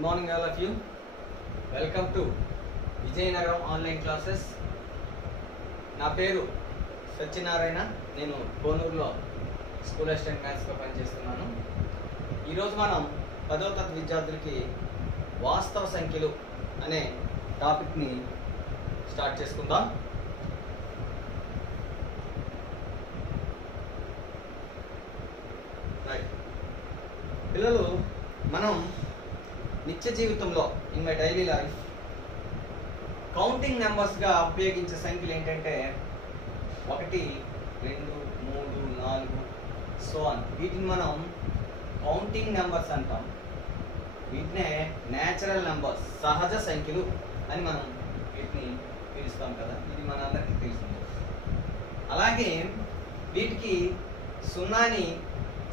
Good morning all of you. Welcome to Vijayanagaram online classes. నా పేరు సత్యనారాయణ. నేను కోనూరులో school assistant మ్యాథ్స్గా పనిచేస్తున్నాను. ఈరోజు మనం 10వ తరగతి విద్యార్థులకి వాస్తవ సంఖ్యలు అనే టాపిక్ని స్టార్ట్ చేసుకుందాం. పిల్లలు, మనం నిత్య జీవితంలో in my daily life counting నెంబర్స్గా ఉపయోగించే సంఖ్యలు ఏంటంటే 1, 2, 3, 4 సో ఆన్. వీటిని మనం కౌంటింగ్ నెంబర్స్ అంటాం. వీటినే న్యాచురల్ నెంబర్స్, సహజ సంఖ్యలు అని మనం వీటిని పిలుస్తాం కదా. ఇది మనందరికీ తెలిసింది. అలాగే వీటికి సున్నాని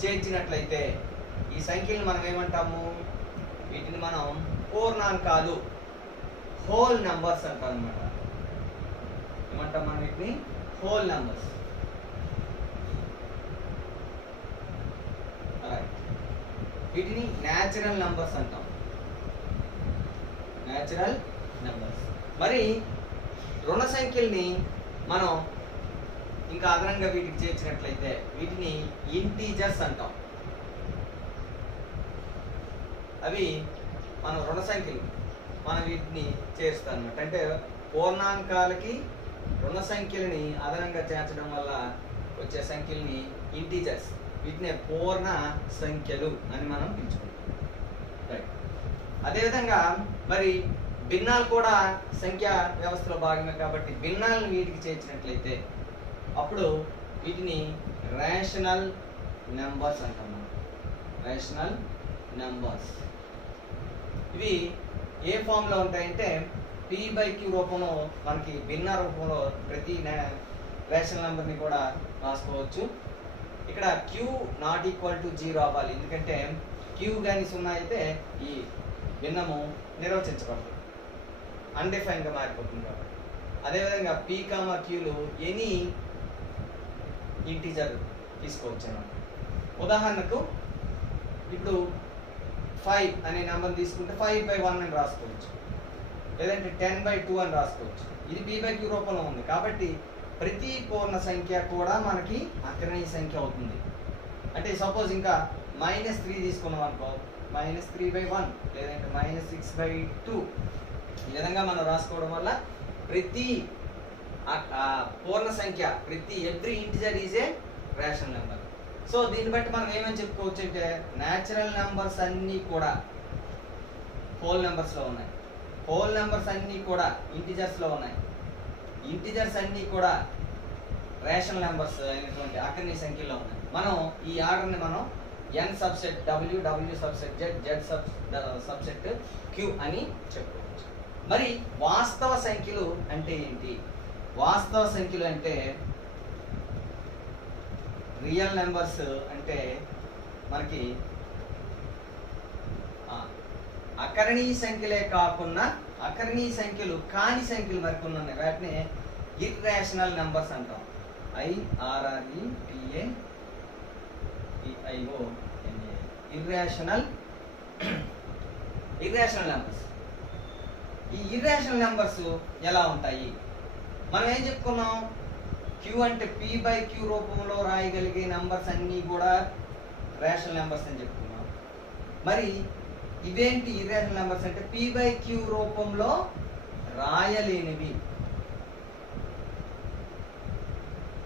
చేర్చినట్లయితే ఈ సంఖ్యలను మనం ఏమంటాము? వీటిని మనం పూర్ణాంకాలు, హోల్ నెంబర్స్ అంటాం అనమాట. ఏమంటాం మనం వీటిని? Whole numbers. వీటిని న్యాచురల్ నెంబర్స్ అంటాం. Natural numbers. మరి రుణ సంఖ్యల్ని మనం ఇంకా అదనంగా వీటికి చేర్చినట్లయితే వీటిని ఇంటీజర్స్ అంటాం. అవి మన రుణ సంఖ్యలు, మనం వీటిని చేరుస్తాం అన్నమాట. అంటే పూర్ణాంకాలకి రుణ సంఖ్యలని అదనంగా చేర్చడం వల్ల వచ్చే సంఖ్యల్ని ఇంటీజర్స్, వీటిని పూర్ణ సంఖ్యలు అని మనం పిలుచుకుంటాం. రైట్. అదేవిధంగా మరి భిన్నాలు కూడా సంఖ్యా వ్యవస్థలో భాగమే కాబట్టి భిన్నాలను వీటికి చేర్చినట్లయితే అప్పుడు వీటిని రేషనల్ నెంబర్స్ అంటాం. Rational numbers. ఇవి ఏ ఫామ్లో ఉంటాయంటే p/q రూపంలో, మనకి భిన్న రూపంలో ప్రతి రేషనల్ నెంబర్ని కూడా రాసుకోవచ్చు. ఇక్కడ q ≠ 0 అవ్వాలి, ఎందుకంటే q కానీ 0 అయితే ఈ భిన్నము నిర్వచించబడదు, అన్డిఫైన్గా మారిపోతుంది కాబట్టి. అదేవిధంగా p, qలు ఎనీ ఇంటీజర్ తీసుకోవచ్చు అన్నమాట. ఉదాహరణకు ఇప్పుడు 5 అనే నెంబర్ తీసుకుంటే 5/1 అని రాసుకోవచ్చు, లేదంటే 10/2 అని రాసుకోవచ్చు. ఇది p/q రూపంలో ఉంది కాబట్టి ప్రతి పూర్ణ సంఖ్య కూడా మనకి అగ్రణీయ సంఖ్య అవుతుంది. అంటే సపోజ్ ఇంకా -3 తీసుకున్నాం అనుకో, -3/1 లేదంటే -6/2 ఈ విధంగా మనం రాసుకోవడం వల్ల ప్రతి పూర్ణ సంఖ్య, ప్రతి every integer is a rational number. So దీన్ని బట్టి మనం ఏమని చెప్పుకోవచ్చు అంటే న్యాచురల్ నెంబర్స్ అన్నీ కూడా హోల్ నెంబర్స్లో ఉన్నాయి, హోల్ నెంబర్స్ అన్నీ కూడా ఇంటిజర్స్లో ఉన్నాయి, ఇంటిజర్స్ అన్నీ కూడా రేషనల్ నెంబర్స్ అయినటువంటి అగ్రణీయ సంఖ్యలో ఉన్నాయి. మనం ఈ ఆర్డర్ని మనం n subset w, w subset z, z subset q అని చెప్పుకోవచ్చు. మరి వాస్తవ సంఖ్యలు అంటే ఏంటి? వాస్తవ సంఖ్యలు అంటే రియల్ నెంబర్స్ అంటే మనకి అకరణీయ సంఖ్యలే కాకుండా అకరణీయ సంఖ్యలు కాని సంఖ్యలు మరికొన్ని ఉన్నాయి. వాటిని ఇర్రేషనల్ నెంబర్స్ అంటాం. IRRETATIO irrational numbers. ఈ ఇర్రేషనల్ నెంబర్స్ ఎలా ఉంటాయి? మనం ఏం చెప్పుకున్నాం? q అంటే p/q రూపంలో రాయగలిగే నెంబర్స్ అన్నీ కూడా రేషనల్ నెంబర్స్ అని చెప్పుకున్నాం. మరి ఇవేంటి ఇర్రేషనల్ నెంబర్స్ అంటే p/q రూపంలో రాయలేనివి,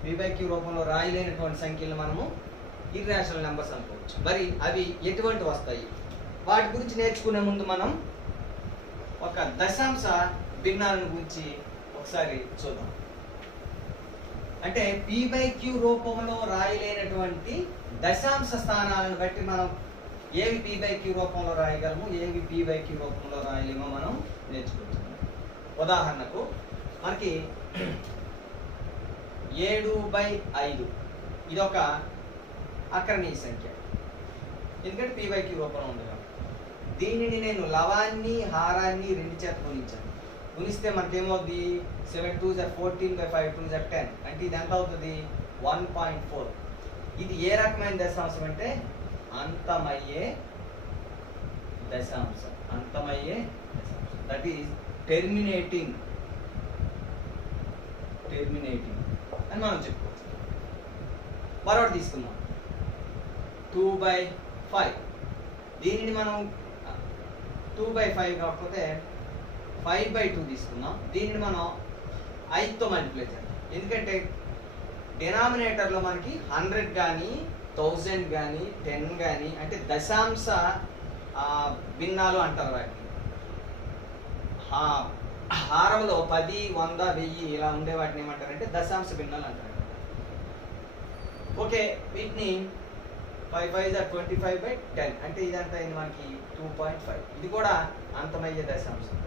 p/q రూపంలో రాయలేనటువంటి సంఖ్యలు మనము ఇర్రేషనల్ నెంబర్స్ అనుకోవచ్చు. మరి అవి ఎటువంటి వస్తాయి? వాటి గురించి నేర్చుకునే ముందు మనం ఒక దశాంశ భిన్నాలను గురించి ఒకసారి చూద్దాం. అంటే p/q రూపంలో రాయలేనటువంటి దశాంశ స్థానాలను బట్టి మనం ఏవి p/q రూపంలో రాయగలము, ఏవి p/q రూపంలో రాయలేమో మనం నేర్చుకుంటున్నాం. ఉదాహరణకు మనకి 7/5 ఇది ఒక అకరణీయ సంఖ్య, ఎందుకంటే p/q రూపంలో ఉంది కాబట్టి. దీనిని నేను లవాన్ని, హారాన్ని 2 చేత గుణించాను. గుణిస్తే మనకేమవుతుంది? 7 2 14 5 2 10 అంటే ఇది ఎంత అవుతుంది? 1.4. ఇది ఏ రకమైన దశాంశం అంటే అంతమయ్యే దశాంశం, అంతమయ్యే దశాంశం. దట్ ఈస్ టెర్మినేటింగ్ అని మనం చెప్పుకోవచ్చు. మరొకటి తీసుకుందాం, 2/5. దీనిని మనం 2/5 కాకపోతే 5/2 తీసుకుందాం. దీనిని మనం 5తో మల్టిప్లై చేద్దాం. ఎందుకంటే డినామినేటర్లో మనకి 100 కానీ 1000 కానీ 10 కానీ అంటే దశాంశ భిన్నాలు అంటారు వాటిని. హారంలో 10, 100, 1000 ఇలా ఉండే వాటిని ఏమంటారంటే దశాంశ భిన్నాలు అంటారు. ఓకే, వీటిని 5 5 are 25/10 అంటే ఇదంతా అయింది మనకి 2.5. ఇది కూడా అంతమయ్యే దశాంశం.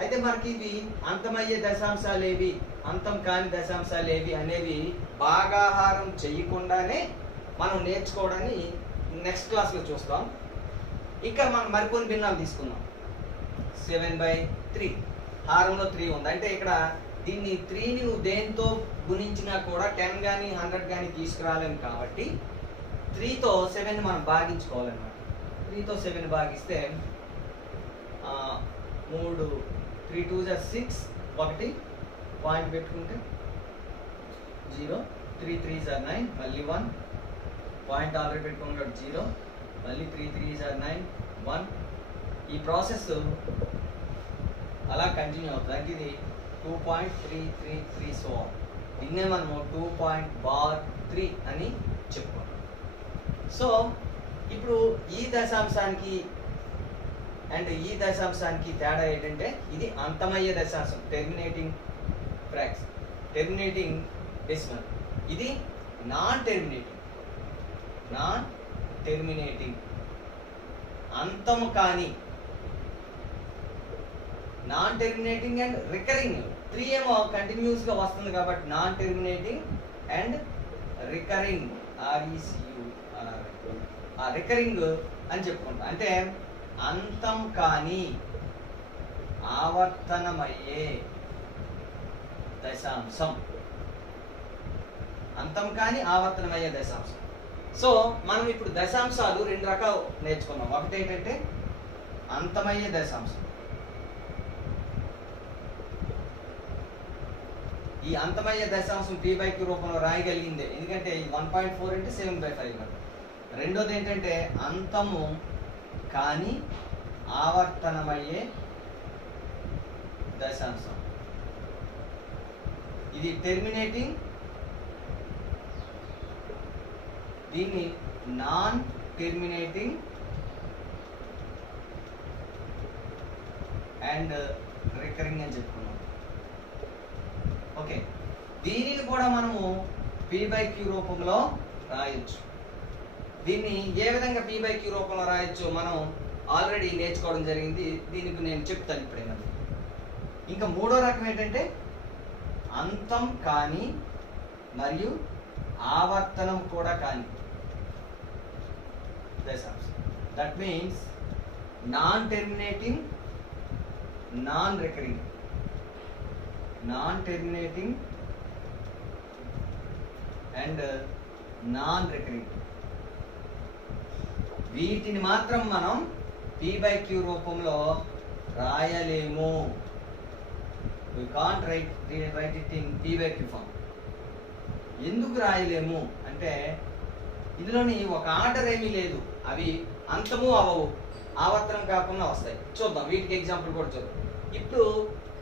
అయితే మనకి ఇది అంతమయ్యే దశాంశాలు ఏవి, అంతం కాని దశాంశాలు ఏవి అనేవి భాగాహారం చెయ్యకుండానే మనం నేర్చుకోవడాన్ని నెక్స్ట్ క్లాస్లో చూస్తాం. ఇంకా మనం మరికొన్ని భిన్నాలు తీసుకుందాం. 7/3 హారంలో 3 ఉంది అంటే ఇక్కడ దీన్ని 3ని నువ్వు దేంతో గుణించినా కూడా 10 కానీ 100 కానీ తీసుకురాలేము కాబట్టి 3తో 7ని మనం భాగించుకోవాలన్నమాట. 3తో 7 భాగిస్తే 3 2 6, 1 పాయింట్ పెట్టుకుంటే 0, 3 3 9, మళ్ళీ 1 పాయింట్ ఆల్రెడీ పెట్టుకుంటాడు 0, మళ్ళీ 3 3 9, 1. ఈ ప్రాసెస్ అలా కంటిన్యూ అవుతుంది. ఇది 2.333 సో దీన్నే మనము 2.3 అని చెప్పుకుంటాం. సో ఇప్పుడు ఈ దశాంశానికి అండ్ ఈ దశాంశానికి తేడా ఏంటంటే ఇది అంతమయ్యే దశాంశం, టెర్మినేటింగ్ డెసిమల్. ఇది నాన్ టెర్మినేటింగ్ అంతము కాని, నాన్ టెర్మినేటింగ్ అండ్ రికరింగ్. 3 ఏమో కంటిన్యూస్ గా వస్తుంది కాబట్టి non terminating and recurring, recurring అని చెప్పుకుంటాం. అంటే అంతం కాని ఆవర్తనమయ్యే దశాంశం, అంతం కాని ఆవర్తనమయ్యే దశాంశం. సో మనం ఇప్పుడు దశాంశాలు 2 రకాలు నేర్చుకున్నాం. ఒకటి ఏంటంటే అంతమయ్యే దశాంశం. ఈ అంతమయ్యే దశాంశం p/q రూపంలో రాయగలిగిందే, ఎందుకంటే 1.4 అంటే 7/5 కదా. రెండోది ఏంటంటే అంతము కానీ ఆవర్తనమయ్యే దశాంశం. ఇది టెర్మినేటింగ్, దీన్ని నాన్ టెర్మినేటింగ్ అండ్ రికరింగ్ అని చెప్పుకున్నాం. ఓకే, దీనిని కూడా మనము p/q రూపంలో రాయొచ్చు. దీన్ని ఏ విధంగా p/q రూపంలో రాయొచ్చు మనం ఆల్రెడీ నేర్చుకోవడం జరిగింది. దీనికి నేను చెప్తాను ఇప్పుడేనా. ఇంకా మూడో రకం ఏంటంటే అంతం కాని మరియు ఆవర్తనం కూడా కాని దశాంశం. That means non terminating, non recurring, non terminating and non recurring. వీటిని మాత్రం మనం p/q రూపంలో రాయలేము. We can't write it in p/q form. ఎందుకు రాయలేము అంటే ఇందులోని ఒక ఆర్డర్ ఏమీ లేదు. అవి అంతము అవవు, ఆవర్తనం కాకుండా వస్తాయి. చూద్దాం, వీటికి ఎగ్జాంపుల్ కూడా చూద్దాం. ఇప్పుడు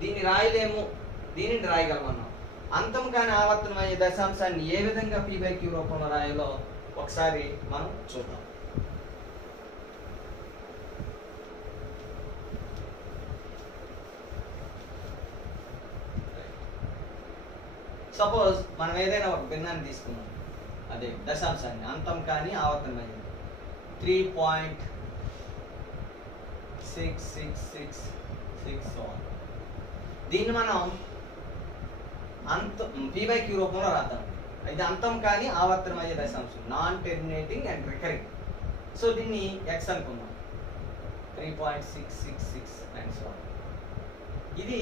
దీన్ని రాయలేము, దీనిని రాయగలమన్నాం. అంతం కానీ ఆవర్తనం అయ్యే దశాంశాన్ని ఏ విధంగా p/q రూపంలో రాయాలో ఒకసారి మనం చూద్దాం. సపోజ్ మనం ఏదైనా ఒక భిన్నాన్ని తీసుకున్నాం, అదే దశాంశాన్ని, అంతం కానీ ఆవర్తనమైనది 3.6666. దీన్ని మనం p/q రూపంలో రాద్దాం. ఇది అంతం కానీ ఆవర్తనమయ్యే దశాంశం, non terminating and recurring. So దీన్ని x అనుకుందాం, 3.666 అండ్ సో ఆన్. ఇది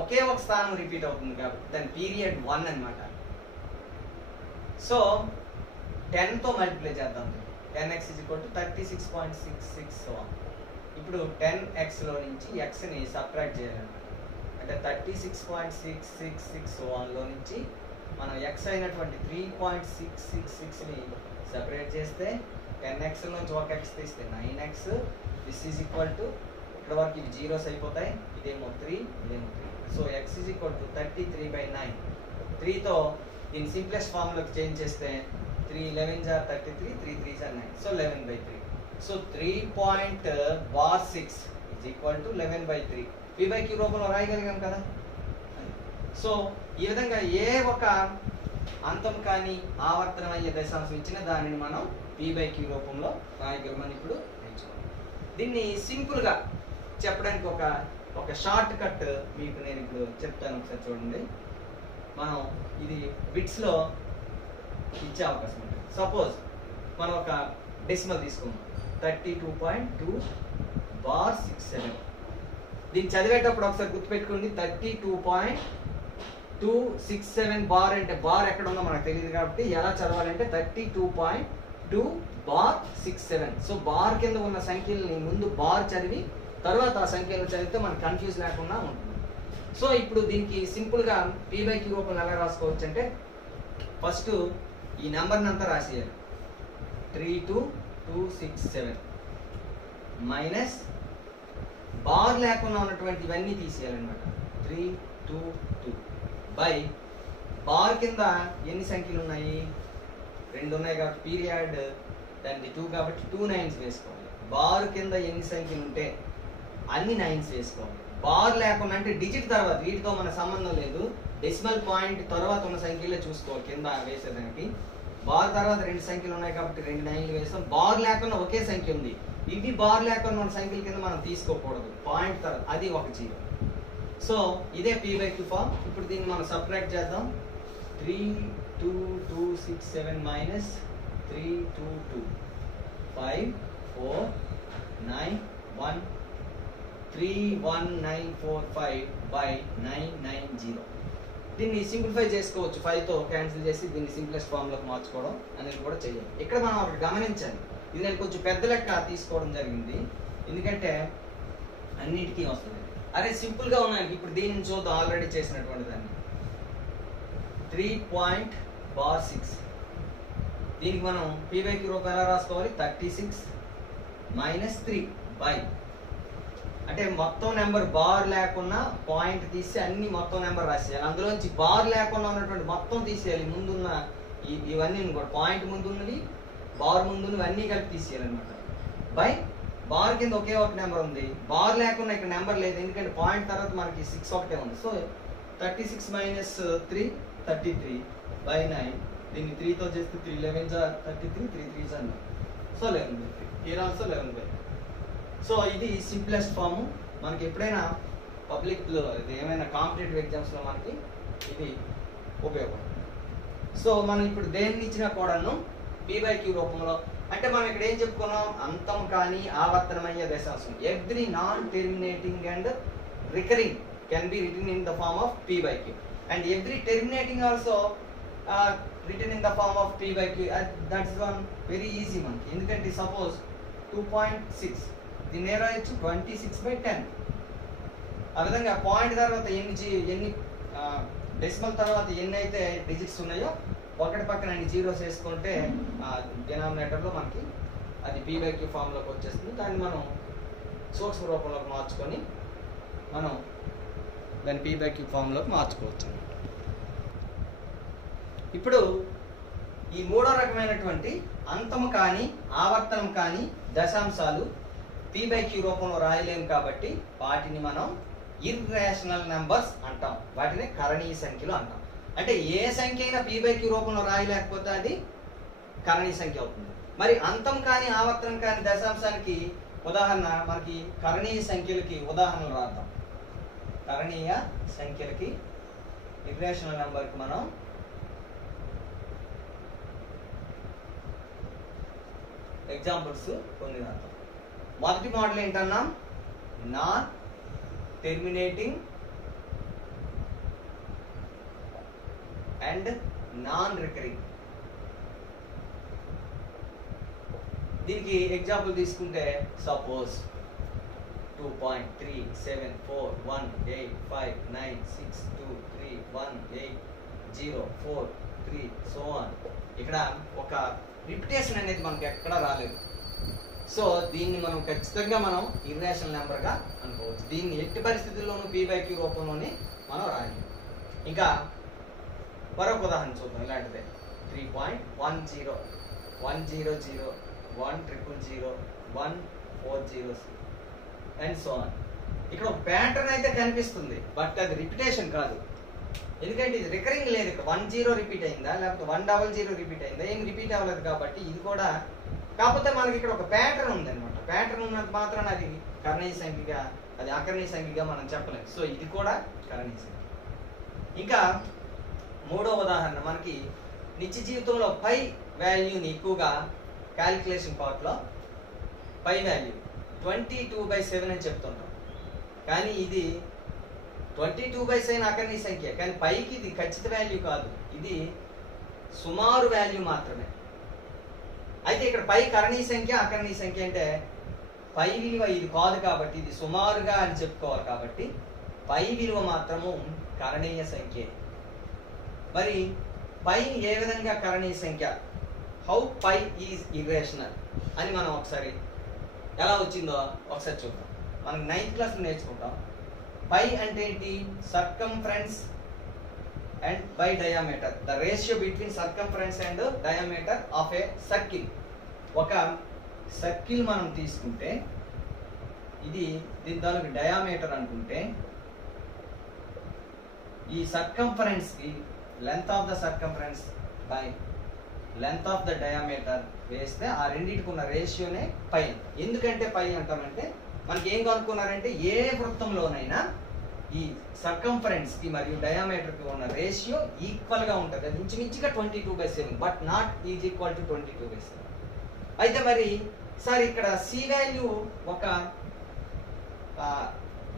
ఒకే ఒక స్థానం రిపీట్ అవుతుంది కాబట్టి దాని పీరియడ్ 1 అన్నమాట. సో 10తో మల్టిప్లై చేద్దాం. 10x = 36.66. ఇప్పుడు 10xలో నుంచి xని సబ్ట్రాక్ట్ చేయాలన్నమాట. అంటే 36.666 నుంచి మనం x అయినటువంటి 3.666ని సెపరేట్ చేస్తే 10x నుంచి ఒక x తీస్తే 9x. This is equal to ఇక్కడ వరకు ఇవి జీరోస్ అయిపోతాయి, ఇదేమో 3, ఇదేమో 3. So x is equal to 33/9. 3తో దీని సింప్లెస్ట్ ఫార్ములాకి చేంజ్ చేస్తే 3 11 jar 33, 3 3 jar 9. So 11/3. So 3.6 is equal to 11/3. p/q రూపంలో రాయగలిగాం కదా. సో ఈ విధంగా ఏ ఒక అంతం కానీ ఆవర్తనం అయ్యే దశాంశం ఇచ్చిన దానిని మనం p/q రూపంలో రాయగలమని ఇప్పుడు నేర్చుకున్నాం. దీన్ని సింపుల్గా చెప్పడానికి ఒక షార్ట్ కట్ మీకు నేను ఇప్పుడు చెప్తాను, ఒకసారి చూడండి. మనం ఇది బిట్స్లో ఇచ్చే అవకాశం ఉంటుంది. సపోజ్ మనం ఒక డెసిమల్ తీసుకున్నాం 32.2/67. దీన్ని చదివేటప్పుడు ఒకసారి గుర్తుపెట్టుకోండి, 32.267 బార్ అంటే బార్ ఎక్కడ ఉందో మనకు తెలియదు కాబట్టి ఎలా చదవాలంటే 32.2/67. సో బార్ కింద ఉన్న సంఖ్యలని ముందు బార్ చదివి తర్వాత ఆ సంఖ్యలు చదివితే మనకు కన్ఫ్యూజ్ లేకుండా ఉంటుంది. సో ఇప్పుడు దీనికి సింపుల్గా p/q రూపంలో ఎలా రాసుకోవచ్చు అంటే ఫస్ట్ ఈ నెంబర్ని అంతా రాసేయాలి. 32267 మైనస్ బార్ లేకుండా ఉన్నటువంటి ఇవన్నీ తీసేయాలన్నమాట. 322 బై బార్ కింద ఎన్ని సంఖ్యలు ఉన్నాయి? 2 ఉన్నాయి కాబట్టి పీరియడ్ దానికి 2 కాబట్టి 2 9s వేసుకోవాలి. బార్ కింద ఎన్ని సంఖ్యలు ఉంటే అన్ని 9s వేసుకోవాలి. బార్ లేకుండా అంటే డిజిట్ తర్వాత, వీటితో మన సంబంధం లేదు, డెసిమల్ పాయింట్ తర్వాత ఉన్న సంఖ్యలే చూసుకోవాలి కింద వేసేదానికి. బార్ తర్వాత 2 సంఖ్యలు ఉన్నాయి కాబట్టి 2 9లు వేస్తాం. బార్ లేకుండా ఒకే సంఖ్య ఉంది, ఇవి బార్ లేకుండా ఉన్న సంఖ్యల కింద మనం తీసుకోకూడదు. పాయింట్ తర్వాత అది ఒక 0. సో ఇదే p/q ఫామ్. ఇప్పుడు దీన్ని మనం సబ్ట్రాక్ట్ చేద్దాం. 32267 మైనస్ 322 5 4 9 1 31945/990. దీన్ని సింప్లిఫై చేసుకోవచ్చు, 5తో క్యాన్సిల్ చేసి దీన్ని సింప్లెస్ట్ ఫామ్లోకి మార్చుకోవడం అనేది కూడా చేయాలి. ఇక్కడ మనం ఒకటి గమనించాలి, ఇది నేను కొంచెం పెద్ద లెక్క తీసుకోవడం జరిగింది ఎందుకంటే అన్నిటికీ వస్తుంది. అదే సింపుల్గా ఉన్నాయి. ఇప్పుడు దీనిని చూద్దాం, ఆల్రెడీ చేసినటువంటి దాన్ని. 3.6 దీనికి మనం p/q రూపం ఎలా రాసుకోవాలి? 36 మైనస్ 3 బై అంటే మొత్తం నెంబర్ బార్ లేకుండా పాయింట్ తీసి అన్ని మొత్తం నెంబర్ రాసేయాలి. అందులోంచి బార్ లేకుండా ఉన్నటువంటి మొత్తం తీసేయాలి. ముందున్న ఇవన్నీ కూడా పాయింట్ ముందున్నవి బార్ ముందున్నవి అన్నీ కలిపి తీసేయాలన్నమాట. బై బార్ కింద ఒకే ఒక నెంబర్ ఉంది, బార్ లేకుండా ఇక్కడ నెంబర్ లేదు ఎందుకంటే పాయింట్ తర్వాత మనకి 6 ఒకటే ఉంది. So 36 minus 3 33/9. దీన్ని 3తో చేస్తే 3 11 jar 33, 3 3 jar 9. So 11/3. here also 11/3. So ఇది సింప్లెస్ట్ ఫామ్. మనకి ఎప్పుడైనా పబ్లిక్లో ఇది ఏమైనా కాంపిటేటివ్ ఎగ్జామ్స్లో మనకి ఇది ఉపయోగపడుతుంది. సో మనం ఇప్పుడు దేన్ని ఇచ్చినా కూడాను p/q రూపంలో అంటే మనం ఇక్కడ ఏం చెప్పుకున్నాం? అంతం కానీ ఆవర్తనమయ్యే దశాంశం. Every non terminating and recurring can be written in the form of p/q and every terminating also written in the form of p/q. That is one very easy మనకి. ఎందుకంటే సపోజ్ 2.6 దీన్ని ఏ రాయొచ్చు? 26/10. ఆ విధంగా పాయింట్ తర్వాత ఎన్ని డెసిమల్ తర్వాత ఎన్ని అయితే డిజిట్స్ ఉన్నాయో ఒకటి పక్కన అన్ని జీరోస్ వేసుకుంటే డినామినేటర్లో మనకి అది p/q ఫామ్లోకి వచ్చేస్తుంది. దాన్ని మనం సూక్ష్మ రూపంలోకి మార్చుకొని మనం దాన్ని p/q ఫామ్లోకి మార్చుకోవచ్చు. ఇప్పుడు ఈ మూడో రకమైనటువంటి అంతము కానీ ఆవర్తనం కానీ దశాంశాలు p/q రూపంలో రాయలేము కాబట్టి వాటిని మనం ఇర్రేషనల్ నెంబర్స్ అంటాం. వాటిని కరణీయ సంఖ్యలు అంటాం. అంటే ఏ సంఖ్య అయినా p/q రూపంలో రాయలేకపోతే అది కరణీయ సంఖ్య అవుతుంది. మరి అంతం కానీ ఆవర్తనం కానీ దశాంశానికి ఉదాహరణ మనకి కరణీయ సంఖ్యలకి ఉదాహరణలు రాద్దాం. కరణీయ సంఖ్యలకి ఇర్రేషనల్ నెంబర్కి మనం ఎగ్జాంపుల్స్ కొన్ని రాద్దాం. మొదటి మోడల్ ఏంటన్నాం? Non terminating and non recurring. దీనికి ఎగ్జాంపుల్ తీసుకుంటే సపోజ్ 2.3741859631804 సో ఆన్. ఇక్కడ ఒక రిపిటేషన్ అనేది మనకి ఎక్కడా రాలేదు. సో దీన్ని మనం ఖచ్చితంగా మనం ఇర్రేషనల్ నెంబర్గా అనుకోవచ్చు. దీన్ని ఎట్టి పరిస్థితుల్లోనూ p/q రూపంలోనే మనం రాయాలి. ఇంకా మరొక ఉదాహరణ చూద్దాం ఇలాంటిదే. 3.10 100 1000 140 అండ్ సో ఆన్. ఇక్కడ ఒక ప్యాటర్న్ అయితే కనిపిస్తుంది, బట్ అది రిపిటేషన్ కాదు. ఎందుకంటే ఇది రికరింగ్ లేదు. ఇక్కడ 10 రిపీట్ అయిందా లేకపోతే 100 రిపీట్ అయిందా, ఏం రిపీట్ అవ్వలేదు. కాబట్టి ఇది కూడా, కాకపోతే మనకి ఇక్కడ ఒక ప్యాటర్న్ ఉంది అనమాట. ప్యాటర్న్ ఉన్నంత మాత్రాన అది కర్ణీయ సంఖ్యగా, అది అకర్ణీయ సంఖ్యగా మనం చెప్పలేము. సో ఇది కూడా కర్ణీయ సంఖ్య. ఇంకా మూడో ఉదాహరణ, మనకి నిత్య జీవితంలో పై వాల్యూని ఎక్కువగా క్యాలిక్యులేషన్ పార్ట్లో పై వాల్యూ 22/7 అని చెప్తుంటాం. కానీ ఇది 22/7 అకర్ణీయ సంఖ్య, కానీ పైకి ఇది ఖచ్చిత వాల్యూ కాదు, ఇది సుమారు వాల్యూ మాత్రమే. అయితే ఇక్కడ పై కరణీయ సంఖ్య అకరణీయ సంఖ్య అంటే పై విలువ ఇది కాదు కాబట్టి ఇది సుమారుగా అని చెప్పుకోవాలి. కాబట్టి పై విలువ మాత్రము కరణీయ సంఖ్య. మరి పై ఏ విధంగా కరణీయ సంఖ్య, హౌ పై ఈజ్ ఇర్రేషనల్ అని మనం ఒకసారి ఎలా వచ్చిందో ఒకసారి చూద్దాం. మనం 9th క్లాస్లో నేర్చుకుంటాం. పై అంటే ఏంటి? Circumference and by diameter, the ratio between circumference and diameter of a circle. ఒక సర్కిల్ మనం తీసుకుంటే ఇది దీని తాలూకు డయామీటర్ అనుకుంటే, ఈ సర్కంఫరెన్స్ కి length of the circumference by length of the diameter వేస్తే ఆ రెండింటికి ఉన్న రేషియోనే పై. ఎందుకంటే పై అంటామంటే మనకి ఏం కనుక్కున్నారంటే ఏ వృత్తంలోనైనా ఈ సర్కంఫరెన్స్ కి మరియు డయామీటర్ కి ఉన్న రేషియో ఈక్వల్ గా ఉంటుంది. అది ఇంచుమించుగా 22/7, but not is equal to 22/7. అయితే మరి సార్ ఇక్కడ సి వాల్యూ ఒక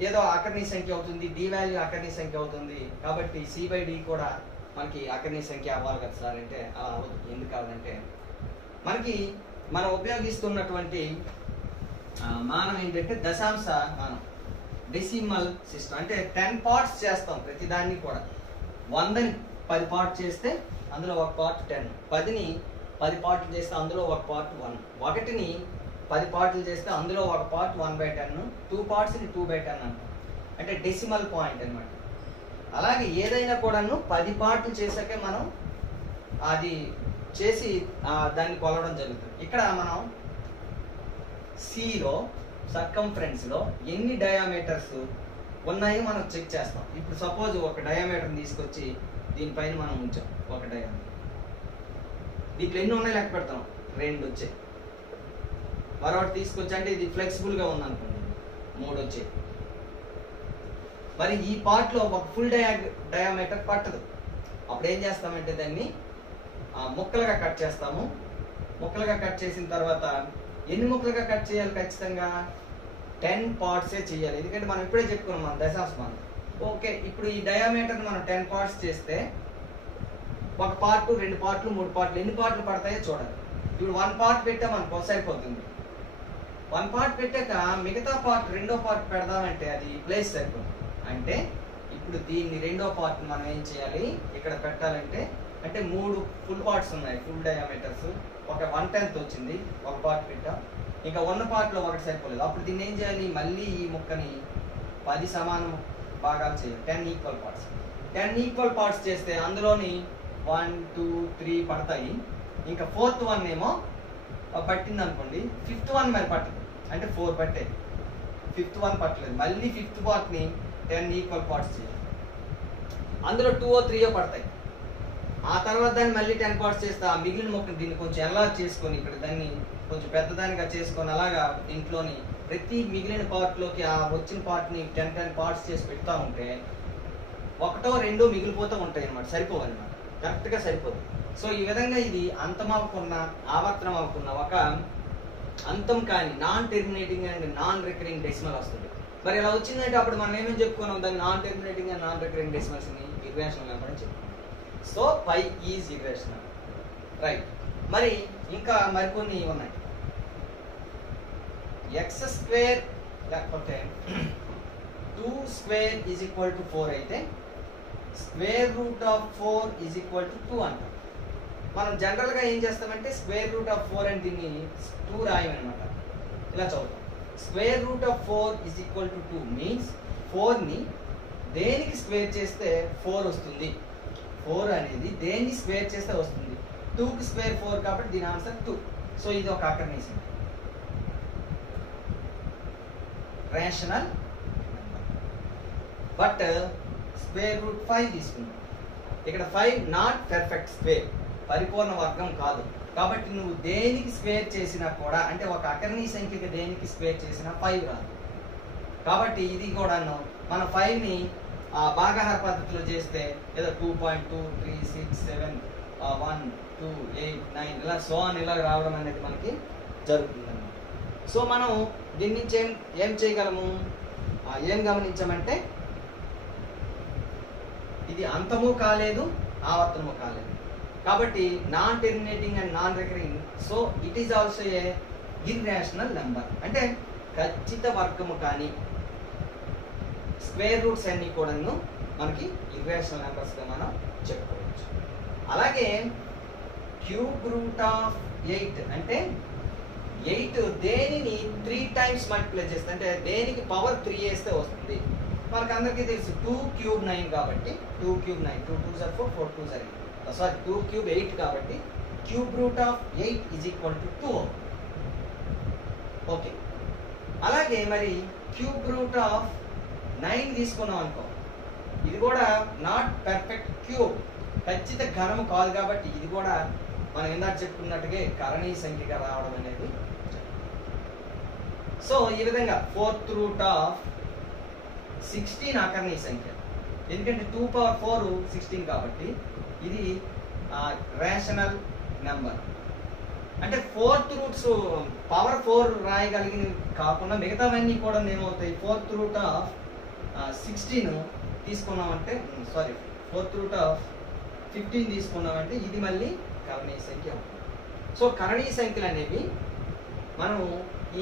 ఏదో అకర్ణీయ సంఖ్య అవుతుంది, డి వాల్యూ అకర్ణీయ సంఖ్య అవుతుంది, కాబట్టి c/d కూడా మనకి అకర్ణీయ సంఖ్య అవ్వాలి కదా సార్ అంటే అలా అవ్వదు. ఎందుకు కావాలంటే మనకి మనం ఉపయోగిస్తున్నటువంటి మానం ఏంటంటే దశాంశ మానం, డెసిమల్ సిస్టమ్. అంటే 10 పార్ట్స్ చేస్తాం ప్రతి దాన్ని కూడా. 100ని 10 పార్ట్ చేస్తే అందులో ఒక పార్ట్ 10, 10ని 10 పార్ట్లు చేస్తే అందులో ఒక పార్ట్ 1, 1ని 10 పార్ట్లు చేస్తే అందులో ఒక పార్ట్ 1/10, 2 పార్ట్స్ని 2/10 అంటాం. అంటే డెసిమల్ పాయింట్ అన్నమాట. అలాగే ఏదైనా కూడాను 10 పార్ట్లు చేసాకే మనం అది చేసి దాన్ని కొలవడం జరుగుతుంది. ఇక్కడ మనం సిలో సర్కంఫరెన్స్లో ఎన్ని డయామీటర్స్ ఉన్నాయో మనం చెక్ చేస్తాం. ఇప్పుడు సపోజ్ ఒక డయామీటర్ని తీసుకొచ్చి దీనిపైన మనం ఉంచాం. ఒక డయామీటర్ దీంట్లో ఎన్ని ఉన్నాయి లెక్క పెడతాం, 2 వచ్చాయి. మరొకటి తీసుకొచ్చి అంటే ఇది ఫ్లెక్సిబుల్గా ఉందనుకోండి, 3 వచ్చాయి. మరి ఈ పార్ట్లో ఒక ఫుల్ డయామీటర్ పట్టదు. అప్పుడు ఏం చేస్తామంటే దాన్ని ముక్కలుగా కట్ చేస్తాము. ముక్కలుగా కట్ చేసిన తర్వాత ఎన్ని ముక్కలుగా కట్ చేయాలి? ఖచ్చితంగా 10 పార్ట్సే చేయాలి. ఎందుకంటే మనం ఇప్పుడే చెప్పుకున్నాం మనం దశాంశమానం. ఓకే, ఇప్పుడు ఈ డయామీటర్ని మనం 10 పార్ట్స్ చేస్తే ఒక పార్ట్, 2 పార్ట్లు, 3 పార్ట్లు ఎన్ని పార్ట్లు పడతాయో చూడాలి. ఇప్పుడు 1 పార్ట్ పెట్టామనుకో సరిపోతుంది. 1 పార్ట్ పెట్టాక మిగతా పార్ట్, రెండో పార్ట్ పెడదామంటే అది ప్లేస్ సరిపోతుంది. అంటే ఇప్పుడు దీన్ని రెండో పార్ట్ మనం ఏం చేయాలి ఇక్కడ పెట్టాలంటే, అంటే 3 ఫుల్ పార్ట్స్ ఉన్నాయి, ఫుల్ డయామీటర్స్. ఒక 1/10 వచ్చింది, ఒక పార్ట్ పెట్టాం. ఇంకా ఉన్న పార్ట్లో ఒకటి సరిపోలేదు. అప్పుడు దీన్ని ఏం చేయాలి? మళ్ళీ ఈ ముక్కని 10 సమాన భాగాలు చేయాలి. 10 ఈక్వల్ పార్ట్స్. 10 ఈక్వల్ పార్ట్స్ చేస్తే అందులోని 1, 2, 3 పడతాయి. ఇంకా 4th వన్ ఏమో పట్టింది అనుకోండి, 5th వన్ మరి పట్టదు, అంటే 4 పట్టాయి. 5th వన్ పట్టలేదు. మళ్ళీ 5th పార్ట్ని 10 ఈక్వల్ పార్ట్స్ చేయాలి. అందులో 2 or 3 పడతాయి. ఆ తర్వాత దాన్ని మళ్ళీ 10 పార్ట్స్ చేస్తే ఆ మిగిలిన మొక్కని దీన్ని కొంచెం ఎన్లార్జ్ చేసుకొని ఇక్కడ దాన్ని కొంచెం పెద్దదానిగా చేసుకొని అలాగా దీంట్లోని ప్రతి మిగిలిన పార్ట్లోకి ఆ వచ్చిన పార్ట్ని 10 పార్ట్స్ చేసి పెడతా ఉంటే 1, 2 మిగిలిపోతూ ఉంటాయి అన్నమాట. సరిపోవన్నమాట, కరెక్ట్గా సరిపోదు. సో ఈ విధంగా ఇది అంతం అవ్వకున్న, ఆవర్తనం అవ్వకున్న ఒక అంతం కాని non terminating and non recurring decimal వస్తుంది. మరి ఇలా వచ్చిందంటే అప్పుడు మనం ఏమేమి చెప్పుకున్నాం? దాన్ని non terminating and non recurring డెసిమల్స్ని ఇర్రేషనల్ నెంబర్ అని చెప్పుకున్నాం. So pi is irrational, right. మరి ఇంకా మరికొన్ని ఉన్నాయి. x² లేకపోతే 2 స్క్వేర్ ఈజ్ ఈక్వల్ టు 4 అయితే square root of 4 is equal to 2 అంటాం. మనం జనరల్గా ఏం చేస్తామంటే స్క్వేర్ రూట్ ఆఫ్ 4 అని దీన్ని 2 రాయమన్నమాట. ఇలా చదువుతాం. Square root of 4 is equal to 2 means 4ని దేనికి స్క్వేర్ చేస్తే 4 వస్తుంది. 4 అనేది దేన్ని స్క్వేర్ చేస్తే వస్తుంది. 2కి స్క్వేర్ 4 కాబట్టి దీని ఆన్సర్ 2. సో ఇది ఒక అకర్నీయ రేషనల్ బట్ స్క్వేర్ రూట్ 5 తీసుకుంటాం. ఇక్కడ 5 నాట్ పర్ఫెక్ట్ స్క్వేర్, పరిపూర్ణ వర్గం కాదు. కాబట్టి నువ్వు దేనికి స్క్వేర్ చేసినా కూడా అంటే ఒక అకర్ణీయ సంఖ్యకి దేనికి స్క్వేర్ చేసినా 5 రాదు. కాబట్టి ఇది కూడాను మన 5ని భాగాహార పద్ధతిలో చేస్తే ఏదో 2.2 3 6 7 1 2 8 9 ఇలా ఇలా రావడం అనేది మనకి జరుగుతుంది అన్నమాట. సో మనం దీని నుంచి ఏం చేయగలము, ఏం గమనించామంటే ఇది అంతము కాలేదు ఆవర్తనము కాలేదు కాబట్టి non terminating and non recurring. So it is also a irrational number. అంటే ఖచ్చిత వర్గము కానీ స్క్వేర్ రూట్స్ అన్ని కూడాను మనకి ఇర్రేషనల్ నెంబర్స్ గా మనం చెప్పుకోవచ్చు. అలాగే క్యూబ్ రూట్ ఆఫ్ 8 అంటే 8 దేనిని 3 టైమ్స్ మల్టిప్లై చేస్తే అంటే దేనికి పవర్ 3 వేస్తే వస్తుంది. మనకు అందరికీ తెలుసు 2 క్యూబ్ 9 కాబట్టి 2 క్యూబ్ 9 2 2 4 4 2 8 సారీ 2 క్యూబ్ 8 కాబట్టి cube root of 8 is equal to 2. Okay, అలాగే మరి క్యూబ్ రూట్ ఆఫ్ 9 తీసుకున్నాం అనుకో, ఇది కూడా నాట్ పర్ఫెక్ట్ క్యూబ్, ఖచ్చిత ఘనము కాదు కాబట్టి ఇది కూడా మనం ఇందాక చెప్పుకున్నట్టుగా కరణీయ సంఖ్యగా రావడం అనేది. సో ఈ విధంగా 4th రూట్ ఆఫ్ 16 అకర్ణీయ సంఖ్య, ఎందుకంటే 2 పవర్ 4 16 కాబట్టి ఇది రేషనల్ నెంబర్. అంటే 4th రూట్స్ పవర్ 4 రాయగలిగినవి కాకుండా మిగతావన్నీ కూడా ఏమవుతాయి. 4th రూట్ ఆఫ్ 16 తీసుకున్నామంటే 4th రూట్ ఆఫ్ 15 తీసుకున్నామంటే ఇది మళ్ళీ కరణీయ సంఖ్య అవుతుంది. సో కరణీయ సంఖ్యలు అనేవి మనం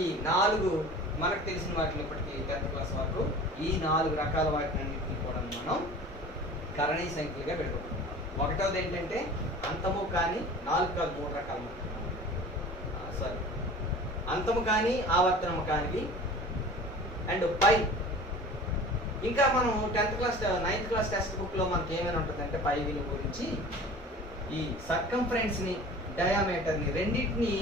ఈ 4 మనకు తెలిసిన వాటిని ఇప్పటికీ 10th క్లాస్ వరకు ఈ 4 రకాల వాటిని కూడా మనం కరణీయ సంఖ్యలుగా పెట్టుకుంటున్నాం. ఒకటోది ఏంటంటే అంతము కానీ 4 కాదు 3 రకాలు అంతము కానీ ఆవర్తనము కానివి అండ్ పై. ఇంకా మనం 10th class 9th class text book లో మనకి ఏమైనా ఉంటుందంటే పై విలువ గురించి ఈ సర్కంఫరెన్స్ ని డయామీటర్ ని రెండింటిని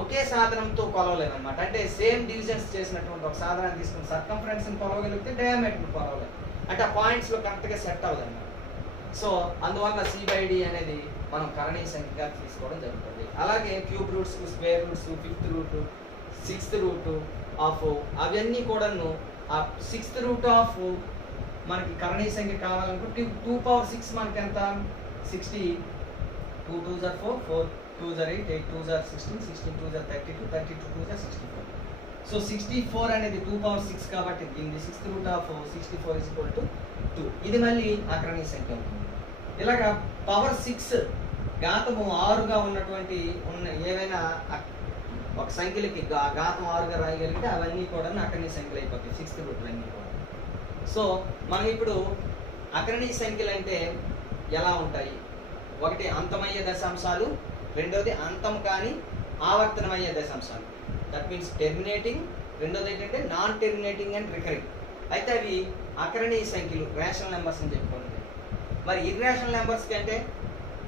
ఒకే సాధనంతో కొలవలేమన్నమాట. అంటే సేమ్ డివిజన్స్ చేసినటువంటి ఒక సాధనాన్ని తీసుకుని సర్కంఫరెన్స్ ని కొలవగలిగితే డయామీటర్ ని కొలవలేదు, అంటే ఆ పాయింట్స్ లో కరెక్ట్ గా సెట్ అవ్వదన్నమాట. సో అందువల్ల C/D అనేది మనం కరణీయ సంఖ్యగా తీసుకోవడం జరుగుతుంది. అలాగే cube roots, square roots, 5th root, 6th root of అవన్నీ కూడాను ఆ 6th రూట్ ఆఫ్ మనకి కరణీయ సంఖ్య కావాలనుకుంటే 2 పవర్ 6 మనకి ఎంత 60, 2 2s are 4, 4 2s are 8, 8 2s are 16, 16 2s are 32, 32 2s are 64. So 64 అనేది 2 పవర్ 6 కాబట్టి దీని 6th root of 64 is equal to 2. ఇది మళ్ళీ అకరణీయ సంఖ్య అవుతుంది. ఇలాగా పవర్ 6 ఘాతము 6గా ఉన్నటువంటి ఏవైనా ఒక సంఖ్యలకి ఘాతం 6గా రాయగలిగితే అవన్నీ కూడా అకరణీయ సంఖ్యలు అయిపోతాయి 6th రూట్ అన్నీ కూడా. సో మనం ఇప్పుడు అకరణీయ సంఖ్యలు అంటే ఎలా ఉంటాయి, ఒకటి అంతమయ్యే దశాంశాలు, రెండోది అంతం కానీ ఆవర్తనమయ్యే దశాంశాలు, దట్ మీన్స్ టెర్మినేటింగ్, రెండోది ఏంటంటే నాన్ టెర్మినేటింగ్ అండ్ రికరింగ్. అయితే అవి అకరణీయ సంఖ్యలు రేషనల్ నెంబర్స్ అని చెప్పుకోండి. మరి ఇర్రేషనల్ నెంబర్స్ కంటే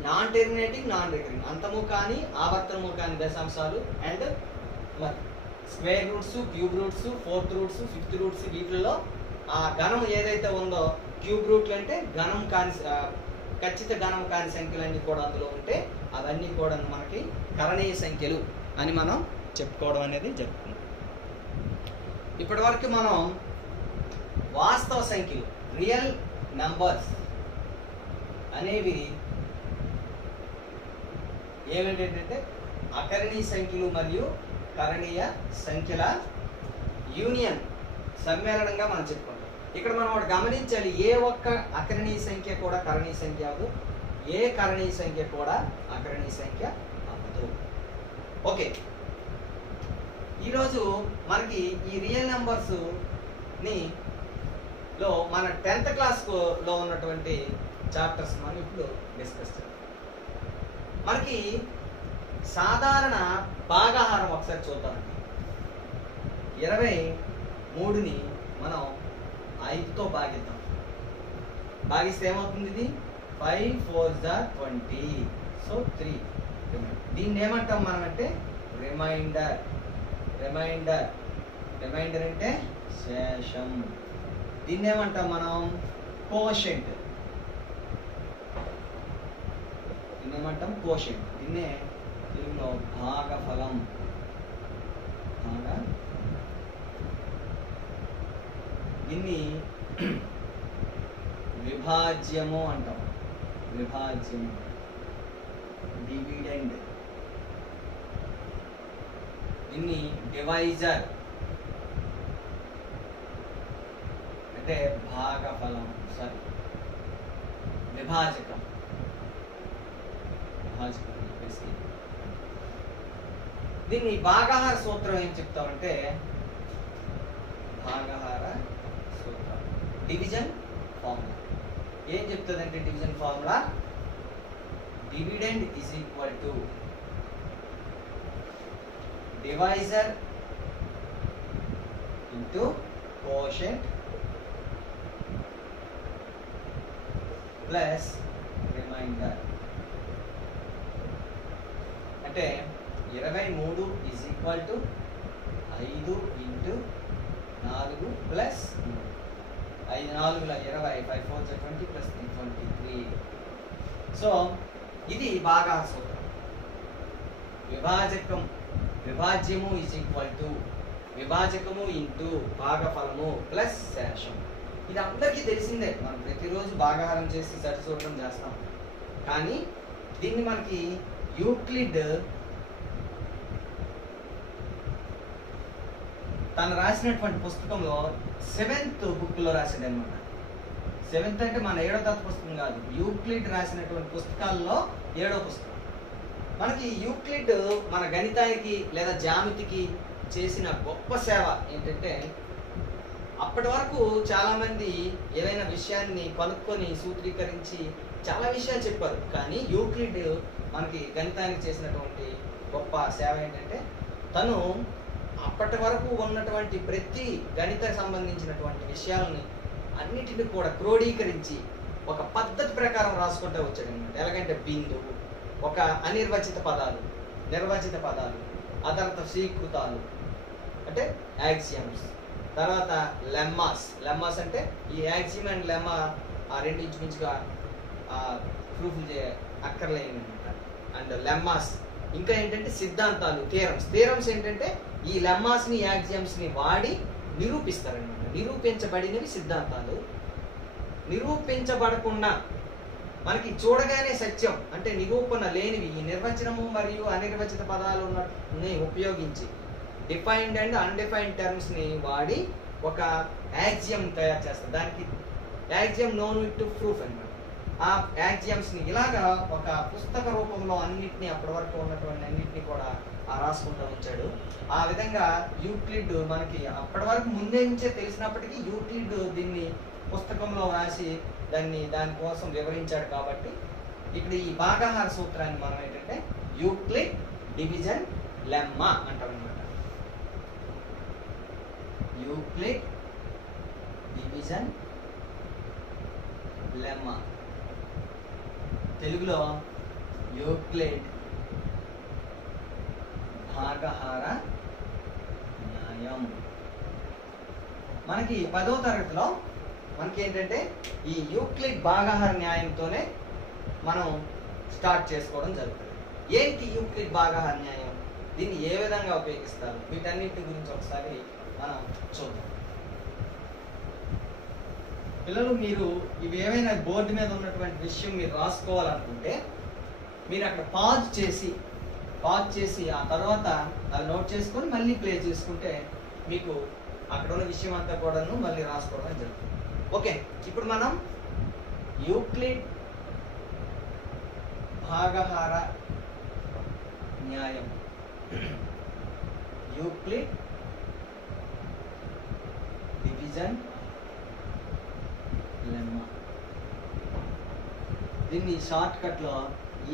నాన్ టెర్మినేటింగ్, నాన్ రికరింగ్, అంతము కానీ ఆవర్తనము కానీ దశాంశాలు అండ్ మరి square roots, cube roots, 4th roots, 5th roots వీటిల్లో ఆ ఘనం ఏదైతే ఉందో క్యూబ్ రూట్లు అంటే ఘనం కాని ఖచ్చిత ఘనం కాని సంఖ్యలన్నీ కూడా అందులో ఉంటే అవన్నీ కూడా మనకి కరణీయ సంఖ్యలు అని మనం చెప్పుకోవడం అనేది జరుగుతుంది. ఇప్పటి వరకు మనం వాస్తవ సంఖ్యలు రియల్ నంబర్స్ అనేవి ఏమిటంటే అకరణీయ సంఖ్యలు మరియు కరణీయ సంఖ్యల యూనియన్ సమ్మేళనంగా మనం చెప్పుకుంటాం. ఇక్కడ మనం ఒకటి గమనించాలి, ఏ ఒక్క అకరణీయ సంఖ్య కూడా కరణీయ సంఖ్య అవ్వదు, ఏ కరణీయ సంఖ్య కూడా అకరణీయ సంఖ్య అవ్వదు. ఓకే, ఈరోజు మనకి ఈ రియల్ నెంబర్స్ని లో మన 10th క్లాస్లో ఉన్నటువంటి చాప్టర్స్ మనం ఇప్పుడు డిస్కస్ చేద్దాం. మనకి సాధారణ భాగాహారం ఒకసారి చూద్దామండి. 23ని మనం 5తో భాగిద్దాం. భాగిస్తే ఏమవుతుంది? ఇది 5 4 20, సో 3. దీన్ని ఏమంటాం మనం అంటే రిమైండర్. రిమైండర్ రిమైండర్ అంటే శేషం. దీన్ని ఏమంటాం మనం? కోషెంట్. దీన్ని ఏమంటాం? కోషెంట్. దీన్నే తెలుగులో భాగఫలం. దీన్ని విభాజ్యము అంటాం. విభాజ్యము, డివిడెండ్. దీన్ని డివైజర్ అంటే భాగఫలం, సారీ విభాజకం. దీన్ని భాగాహార సూత్రం ఏం చెప్తామంటే భాగాహార సూత్రం, డివిజన్ ఫార్ములా. ఏం చెప్తుందంటే division formula dividend is equal to divisor into quotient plus remainder. అంటే 23 is equal to 5 into 4 plus 5 4 20, 5 4 20 plus 23. So ఇది భాగాహార సూత్రం. విభాజకం, విభాజ్యము ఈజ్ ఈక్వల్ టు విభాజకము ఇంటూ భాగఫలము ప్లస్ శేషం. ఇది అందరికీ తెలిసిందే. మనం ప్రతిరోజు భాగాహారం చేసి సరి సూత్రం చేస్తాం. కానీ దీన్ని మనకి యూక్లిడ్ తను రాసినటువంటి పుస్తకంలో 7th బుక్లో రాశాడు అనమాట. 7th అంటే మన 7వ తరగతి పుస్తకం కాదు, యూక్లిడ్ రాసినటువంటి పుస్తకాల్లో 7వ పుస్తకం. మనకి యూక్లిడ్ మన గణితానికి లేదా జ్యామితికి చేసిన గొప్ప సేవ ఏంటంటే అప్పటి వరకు చాలామంది ఏదైనా విషయాన్ని కనుక్కొని సూత్రీకరించి చాలా విషయాలు చెప్పారు. కానీ యూక్లిడ్ మనకి గణితానికి చేసినటువంటి గొప్ప సేవ ఏంటంటే తను అప్పటి వరకు ఉన్నటువంటి ప్రతి గణిత సంబంధించినటువంటి విషయాలని అన్నిటిని కూడా క్రోడీకరించి ఒక పద్ధతి ప్రకారం రాసుకుంటూ వచ్చాడు అనమాట. ఎలాగంటే బిందువు, ఒక అనిర్వచిత పదాలు, నిర్వచిత పదాలు, ఆ తర్వాత స్వీకృతాలు అంటే యాక్సియమ్స్, తర్వాత లెమ్మాస్. లెమ్మాస్ అంటే ఈ యాక్సియం అండ్ లెమ్మా ఆ రెండు ఇంచుమించుగా ప్రూఫ్లు అక్కర్లేని అనమాట. అండ్ లెమ్మాస్ ఇంకా ఏంటంటే సిద్ధాంతాలు, థియరమ్స్. థియరమ్స్ ఏంటంటే ఈ లెమ్మాస్ని యాక్సియమ్స్ని వాడి నిరూపిస్తారనమాట. నిరూపించబడినవి సిద్ధాంతాలు. నిరూపించబడకుండా మనకి చూడగానే సత్యం అంటే నిరూపణ లేనివి ఈ నిర్వచనము మరియు అనిర్వచిత పదాలని ఉపయోగించి డిఫైన్డ్ అండ్ అన్డిఫైన్డ్ టర్మ్స్ని వాడి ఒక యాక్సియం తయారు చేస్తారు. దానికి యాక్సియం నోన్ విత్ ప్రూఫ్ అనమాట. ఆ యాక్సియమ్స్ని ఇలాగా ఒక పుస్తక రూపంలో అన్నిటినీ అప్పటి వరకు ఉన్నటువంటి అన్నిటినీ కూడా రాసుకుంటూ ఉంచాడు. ఆ విధంగా యూక్లిడ్ మనకి అప్పటి వరకు ముందే నుంచే తెలిసినప్పటికీ యూక్లిడ్ దీన్ని పుస్తకంలో రాసి దానికోసం వివరించాడు. కాబట్టి ఇక్కడ ఈ భాగాహార సూత్రాన్ని మనం ఏంటంటే యూక్లిడ్ డివిజన్ లెమ్మా అంటాం అనమాట. యూక్లిడ్ డివిజన్ లెమ్మా, తెలుగులో యూక్లిడ్ భాగాహార న్యాయం. మనకి 10వ తరగతిలో మనకి ఏంటంటే ఈ యూక్లిడ్ భాగాహార న్యాయంతోనే మనం స్టార్ట్ చేసుకోవడం జరుగుతుంది. ఏంటి యూక్లిడ్ భాగాహార న్యాయం, దీన్ని ఏ విధంగా ఉపయోగిస్తారు, వీటన్నిటి గురించి ఒకసారి మనం చూద్దాం. పిల్లలు మీరు ఇవి ఏమైనా బోర్డు మీద ఉన్నటువంటి విషయం మీరు రాసుకోవాలనుకుంటే మీరు అక్కడ పాజ్ చేసి ఆ తర్వాత అది నోట్ చేసుకొని మళ్ళీ ప్లే చేసుకుంటే మీకు అక్కడ ఉన్న విషయం అంతా కూడాను మళ్ళీ రాసుకోవడం జరుగుతుంది. ఓకే, ఇప్పుడు మనం యూక్లిడ్ భాగాహార న్యాయం యూక్లిడ్ డివిజన్ లెమ్మా. దీన్ని షార్ట్ కట్లో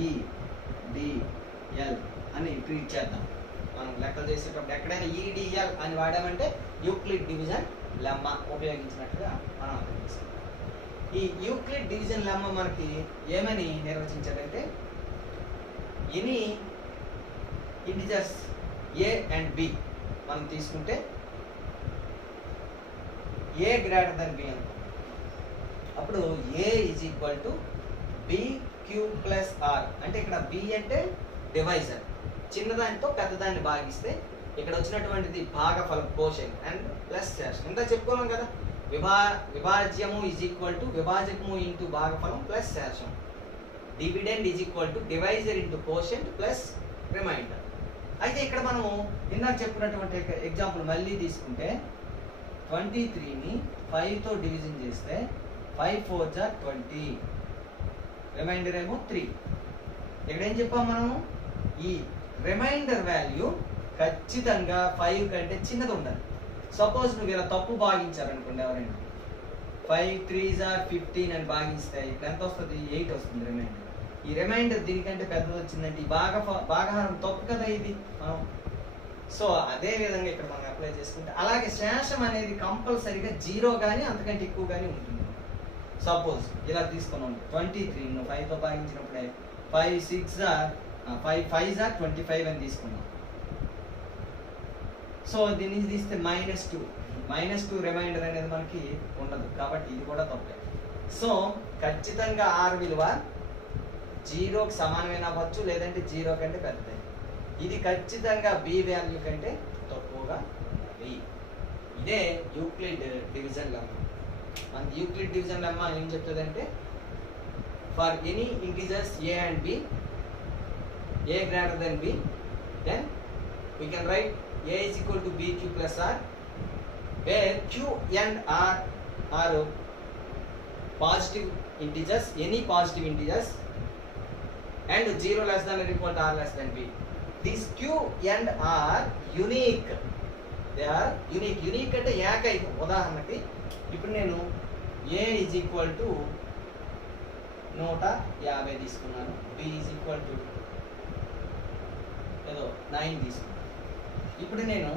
EDL అని ట్రీట్ చేద్దాం. మనం లెక్కలు చేసేటప్పుడు ఎక్కడైనా EDL అని వాడామంటే యూక్లిడ్ డివిజన్ లెమ్మా ఉపయోగించినట్టుగా మనం అర్థం చేసుకుంటాం. ఈ యూక్లిడ్ డివిజన్ లెమ్మా మనకి ఏమని నిర్వచించారంటే any integers A and B మనం తీసుకుంటే A గ్రేటర్ దెన్ B అనుకో, అప్పుడు A is equal to BQ plus R. అంటే ఇక్కడ B అంటే డివైజర్, చిన్నదానితో పెద్దదాన్ని భాగిస్తే ఇక్కడ వచ్చినటువంటిది భాగఫలం కోషెంట్ అండ్ ప్లస్ శేషం. ఇంత చెప్పుకున్నాం కదా, విభాజ్యము ఈజ్ ఈక్వల్ టు విభాజకము ఇంటూ భాగఫలం ప్లస్ శేషం. Dividend is equal to divisor into quotient plus remainder. అయితే ఇక్కడ మనము ఇందాక చెప్పినటువంటి ఎగ్జాంపుల్ మళ్ళీ తీసుకుంటే 23ని 5తో డివిజన్ చేస్తే 5 4 జా 20, రిమైండర్ ఏమో 3. ఇక్కడ ఏం చెప్పాం మనము, ఈ రిమైండర్ వాల్యూ ఖచ్చితంగా 5 కంటే చిన్నది ఉండాలి. సపోజ్ నువ్వు ఇలా తప్పు భాగించారనుకోండి, ఎవరైనా 5 3 జా 15 అని భాగిస్తే ఇక్కడ ఎంత వస్తుంది, 8 వస్తుంది రిమైండర్. ఈ రిమైండర్ దీనికంటే పెద్దది వచ్చిందంటే ఈ భాగహారం తప్పు కదా ఇది మనం. సో అదే విధంగా ఇక్కడ మనం అప్లై చేసుకుంటే, అలాగే శేషం అనేది కంపల్సరీగా 0 కానీ అంతకంటే ఎక్కువ కానీ ఉంటుంది. సపోజ్ ఇలా తీసుకున్నాం 23 నువ్వు 5తో భాగించినప్పుడే 5 6 జా 5 జా 25 అని తీసుకున్నాం. సో దీన్ని తీస్తే -2 రిమైండర్ అనేది మనకి ఉండదు, కాబట్టి ఇది కూడా తప్పే. సో ఖచ్చితంగా R విలువ 0కి సమానమైన అవ్వచ్చు, లేదంటే 0 కంటే పెద్దది. ఇది ఖచ్చితంగా B వాల్యూ కంటే తక్కువగా ఉండాలి. ఇదే యూక్లిడ్ డివిజన్ లెమ్మా. మన యూక్లిడ్ డివిజన్ లెమ్మా ఏం చెప్తుందంటే, for any integers A and B, A greater than B, then we can write A is equal to BQ plus R, where Q and R are positive integers, any positive integers, and 0 less than or equal to R less than B. These Q and R unique. They are unique. Unique అంటే ఏకైకం. ఉదాహరణకి ఇప్పుడు నేను A is equal to 150 తీసుకున్నాను, B is equal to ఏదో 9 తీసుకున్నాను. ఇప్పుడు నేను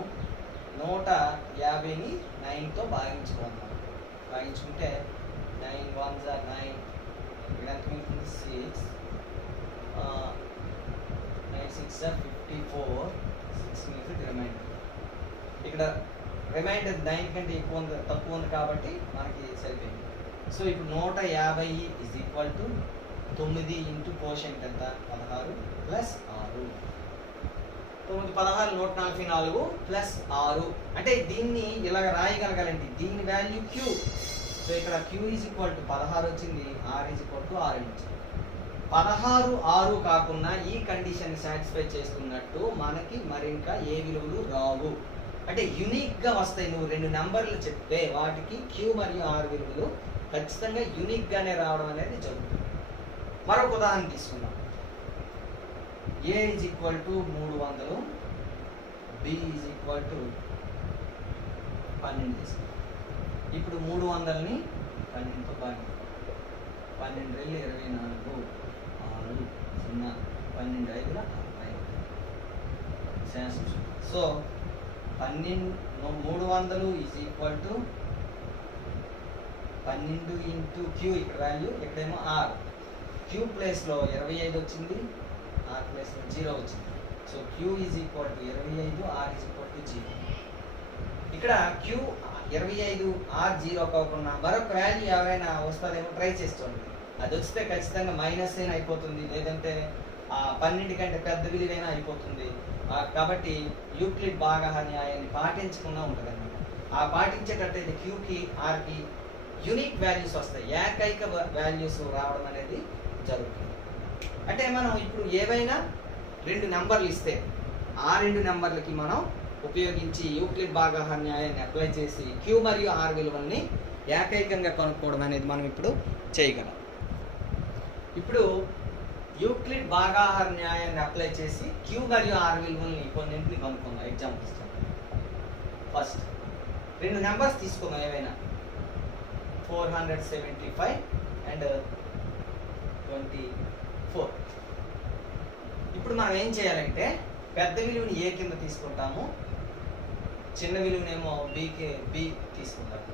150ని 9తో భాగించుకున్నాను. భాగించుకుంటే 9 1 జా 9, ఇక్కడ ఎంత మిగులుతుంది 6, 9 6 జా 54, 6 మిగులుతుంది రిమైండర్. ఇక్కడ రిమైండర్ 9 కంటే ఎక్కువ ఉంది, తక్కువ ఉంది కాబట్టి మనకి సరిపోయింది. సో ఇప్పుడు 150 is equal to 9 into quotient ఎంత 16 ప్లస్ 6. 9 16 144 ప్లస్ 6. అంటే దీన్ని ఇలాగ రాయగలగాలండి, దీని వాల్యూ Q. సో ఇక్కడ Q ఈజ్ ఈక్వల్ టు 16 వచ్చింది, R ఈజ్ ఈక్వల్ టు 6 వచ్చింది. 16 6 కాకుండా ఈ కండిషన్ సాటిస్ఫై చేస్తున్నట్టు మనకి మరింకా ఏ విలువలు రావు. అంటే యూనిక్గా వస్తాయి. నువ్వు 2 నెంబర్లు చెప్తే వాటికి Q మరియు R విలువలు ఖచ్చితంగా యూనిక్గానే రావడం అనేది జరుగుతుంది. మరొక ఉదాహరణ తీసుకుందాం. A is equal to 300, B is equal to 12 తీసుకుందాం. ఇప్పుడు 300ని 12తో భాగించాలి. 12 2 24, 6 0, 12 5 40. So 300 is equal to 12 into Q, ఇక్కడ వాల్యూ, ఇక్కడేమో R. Q ప్లేస్లో 25 వచ్చింది, R ప్లేస్లో 0 వచ్చింది. So Q is equal to 25, R is equal to 0. ఇక్కడ Q 25, R 0 కాకుండా మరొక వాల్యూ ఎవరైనా వస్తుందేమో ట్రై చేస్తుంది. అది వస్తే ఖచ్చితంగా మైనస్ అయినా అయిపోతుంది, లేదంటే 12 కంటే పెద్ద విలువైనా అయిపోతుంది. కాబట్టి యూక్లిడ్ భాగహార న్యాయాన్ని పాటించకుండా ఉంటుంది అనమాట. ఆ పాటించేటట్టయితే Qకి Rకి యూనిక్ వాల్యూస్ వస్తాయి, ఏకైక వాల్యూస్ రావడం అనేది జరుగుతుంది. అంటే మనం ఇప్పుడు ఏవైనా 2 నెంబర్లు ఇస్తే ఆ 2 నెంబర్లకి మనం ఉపయోగించి యూక్లిడ్ భాగహార న్యాయాన్ని అప్లై చేసి Q మరియు R విలువల్ని ఏకైకంగా కనుక్కోవడం అనేది మనం ఇప్పుడు చేయగలం. ఇప్పుడు యూక్లిడ్ భాగహార న్యాయాన్ని అప్లై చేసి Q మరియు R విలువల్ని కొన్నింటిని కనుక్కుందాం. ఎగ్జాంపుల్ ఇస్తాను. ఫస్ట్ రెండు నెంబర్స్ తీసుకుందాం ఏవైనా 475 అండ్ 24. ఇప్పుడు మనం ఏం చేయాలంటే పెద్ద విలువని ఏ కింద తీసుకుంటాము, చిన్న విలువనేమో బి తీసుకుంటాము.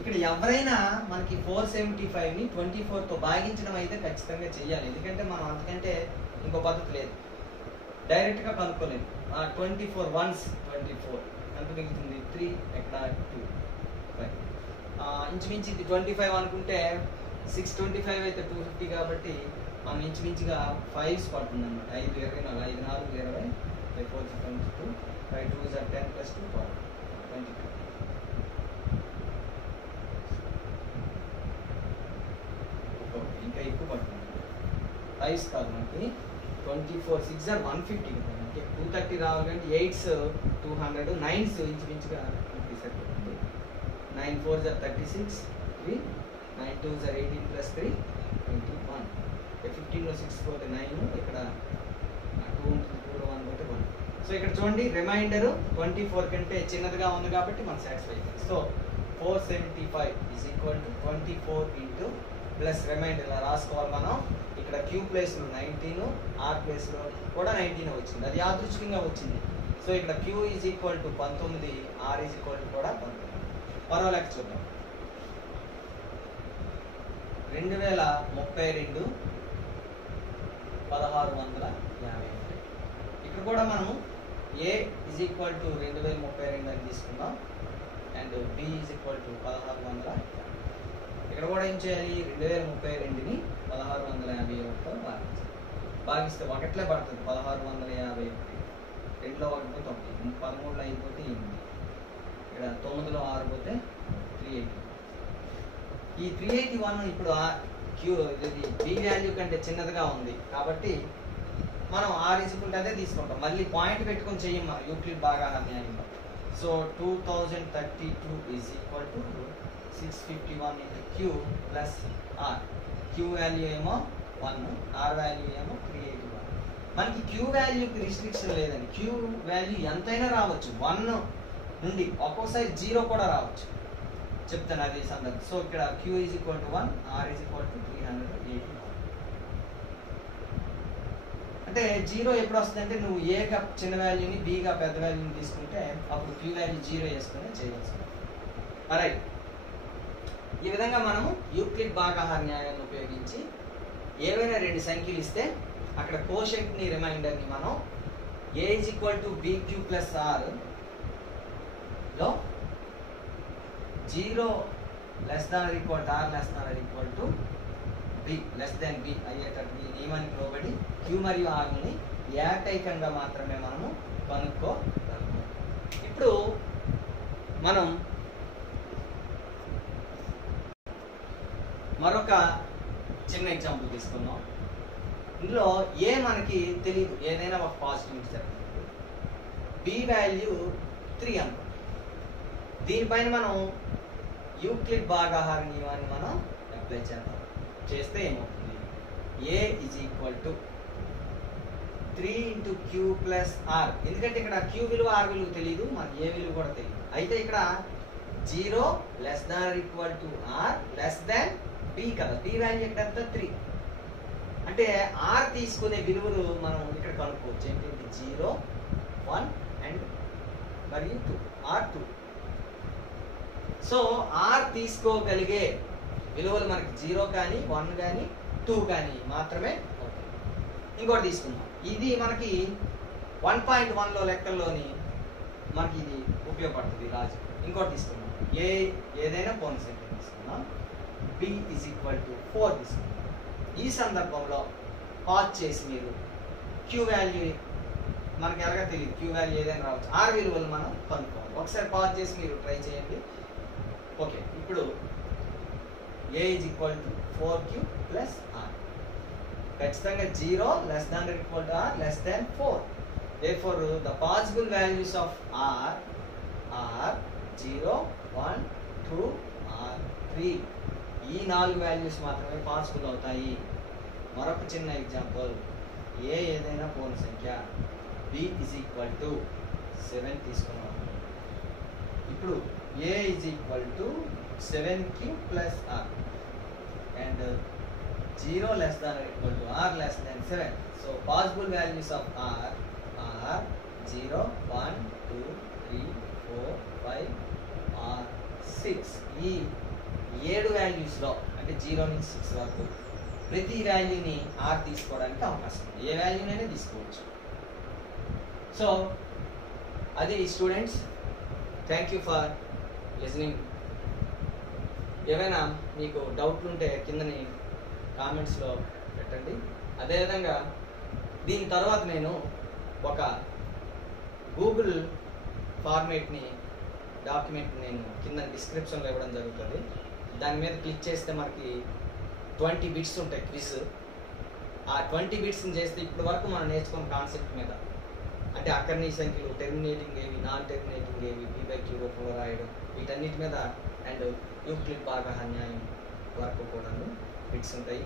ఇక్కడ ఎవరైనా మనకి 475ని 24తో భాగించడం అయితే ఖచ్చితంగా చెయ్యాలి, ఎందుకంటే మనం అంతకంటే ఇంకో పద్ధతి లేదు, డైరెక్ట్గా కనుక్కోలేదు. 24 వన్స్ 24 ఎంత మిగులుతుంది 3, ఎక్కడ 2, 5. ఇంచుమించి ఇది 25 అనుకుంటే 625 అయితే 250 కాబట్టి మనం ఇంచుమించుగా 5s పడుతుంది అనమాట. 5 20 5 4 20 5 4 22 5 2 10 + 2 22. ఇంకా ఎక్కువ పడుతుంది. 5s కాదు మనకి 24 6 150 అంటే 230 రావాలంటే 8s 200 9s ఇంచుమించుగా 50 సరిపోతుంది. 9 4 36 3 9 2 18 + 3 21. 15లో 6 పోతే 9, ఇక్కడ 2 ఉంటుంది 2 1 పోతే 1. సో ఇక్కడ చూడండి రిమైండర్ 24 కంటే చిన్నదిగా ఉంది కాబట్టి మనం సాటిస్ఫై అవుతుంది. సో 475 = 24 ఇంటూ ప్లస్ రిమైండర్ ఇలా రాసుకోవాలి మనం. ఇక్కడ క్యూ ప్లేస్లో 19, ఆర్ ప్లేస్లో కూడా 19 వచ్చింది, అది యాదృచ్ఛికంగా వచ్చింది. సో ఇక్కడ క్యూ = 19, ఆర్ కూడా 19. మరో లెక్క చూద్దాం. 2032 1650. ఇక్కడ కూడా మనము ఏ = 2032 అని తీసుకుందాం అండ్ బి = 1650. ఇక్కడ కూడా ఏం చేయాలి, 2032ని 1651తో భాగిస్తే ఒకట్లే పడుతుంది 1651. 2లో 1 పోతే 1, 13లో 5 పోతే 8, ఇక్కడ 9లో 6 పోతే 380. ఈ 381 ఇప్పుడు క్యూ ఇది బి వాల్యూ కంటే చిన్నదిగా ఉంది కాబట్టి మనం ఆర్ అదే తీసుకుంటాం. మళ్ళీ పాయింట్ పెట్టుకొని చెయ్యం మనం యూక్లిడ్ భాగాహార న్యాయంలో. So 2032 = 651 into Q plus R. Q value ఏమో 1, R వాల్యూ ఏమో 381. మనకి Q వాల్యూకి రిస్ట్రిక్షన్ లేదండి, Q వాల్యూ ఎంతైనా రావచ్చు, 1 నుండి ఒక్కోసారి 0 కూడా రావచ్చు, చెప్తాను అది సందర్భం. సో ఇక్కడ Q = 1, R = 381. అంటే 0 ఎప్పుడు వస్తుందంటే నువ్వు ఏగా చిన్న వాల్యూని బిగా పెద్ద వాల్యూని తీసుకుంటే అప్పుడు Q వాల్యూ 0 వేసుకుని చేయవచ్చు. రైట్, ఈ విధంగా మనము యూక్లిడ్ భాగాహార న్యాయాన్ని ఉపయోగించి ఏవైనా రెండు సంఖ్యలు ఇస్తే అక్కడ కోషెంట్ని రిమైండర్ని మనం ఏ = BQ + R లో 0 < R B అయ్యేటట్టు ఈ నియమానికి లోబడి Q మరియు Rని ఏకైకంగా మాత్రమే మనము కనుక్కోగలము. ఇప్పుడు మనం మరొక చిన్న ఎగ్జాంపుల్ తీసుకుందాం. ఇందులో ఏ మనకి తెలియదు, ఏదైనా ఒక పాజిటివ్ నెంబర్, బి వాల్యూ 3 అనుకో. దీనిపైన మనం యూక్లిడ్ భాగాహార నియమాన్ని మనం అప్లై చేద్దాం. చేస్తే ఏమవుతుంది, ఏ = 3 into Q plus R. ఎందుకంటే ఇక్కడ Q విలువ R విలువ తెలియదు, మనకి ఏ విలువ కూడా తెలియదు. అయితే ఇక్కడ 0 < R B కదా, B వాల్యూ ఇక్కడ 3 అంటే R తీసుకునే విలువలు మనం ఇక్కడ కనుక్కోవచ్చు. ఏంటంటే 0, 1 అండ్ మరియు 2, R2. సో R తీసుకోగలిగే విలువలు మనకి 0 కానీ 1 కానీ 2 కానీ మాత్రమే అవుతాయి. ఇంకోటి తీసుకుందాం, ఇది మనకి 1.1లో లెక్కల్లోని మనకి ఇది ఉపయోగపడుతుంది లాజిక్. ఇంకోటి తీసుకుందాం, ఏదైనా పూర్ణ సంఖ్య తీసుకుందాం, B = 4 తీసుకుందాం. ఈ సందర్భంలో పాజ్ చేసి మీరు Q వాల్యూ మనకి ఎలాగా తెలియదు, Q వాల్యూ ఏదైనా రావచ్చు, R విలువలు మనం కనుక్కోవాలి. ఒకసారి పాజ్ చేసి మీరు ట్రై చేయండి. ఓకే, ఇప్పుడు ఏ = 4Q plus R. ఖచ్చితంగా 0 < R < 4. Therefore, the possible values of R are 0, 1, 2 or 3. ఈ 4 వాల్యూస్ మాత్రమే పాసిబుల్ అవుతాయి. మరొక చిన్న ఎగ్జాంపుల్, ఏదైనా పూర్ణ సంఖ్య B = 7 తీసుకున్నాం. ఇప్పుడు a is equal to 7q plus r and 0 less than or equal to r less than 7. So possible values of r are 0, 1, 2, 3, 4, 5 or 6. ఈ 7 వాల్యూస్లో అంటే 0 నుంచి 6 వరకు ప్రతి వాల్యూని r తీసుకోవడానికి అవకాశం ఉంది. ఏ వాల్యూనైనా తీసుకోవచ్చు. సో అది students, thank you for listening. ఏమైనా మీకు డౌట్లు ఉంటే కిందని కామెంట్స్లో పెట్టండి. అదేవిధంగా దీని తర్వాత నేను ఒక గూగుల్ ఫార్మేట్ని డాక్యుమెంట్ నేను కింద డిస్క్రిప్షన్లో ఇవ్వడం జరుగుతుంది. దాని మీద క్లిక్ చేస్తే మనకి 20 బిట్స్ ఉంటాయి క్విజ్. ఆ 20 బిట్స్ని చేస్తే ఇప్పటి వరకు మనం నేర్చుకున్న కాన్సెప్ట్ మీద, అంటే అకర్ణీ సంఖ్యలు, టెర్మినేటింగ్ ఏవి, నాన్ టెర్మినేటింగ్ ఏవి, p/q రూపంలో రాయడం, వీటన్నిటి మీద అండ్ యూక్లిడ్ భాగహాన్యాయం వరకు కూడాను బిట్స్ ఉంటాయి.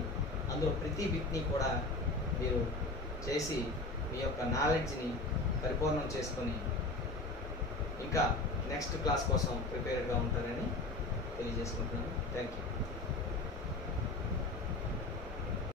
అందులో ప్రతి బిట్ని కూడా మీరు చేసి మీ యొక్క నాలెడ్జ్ని పరిపూర్ణం చేసుకొని ఇంకా నెక్స్ట్ క్లాస్ కోసం ప్రిపేర్డ్గా ఉంటారని తెలియజేసుకుంటున్నాను. Thank you.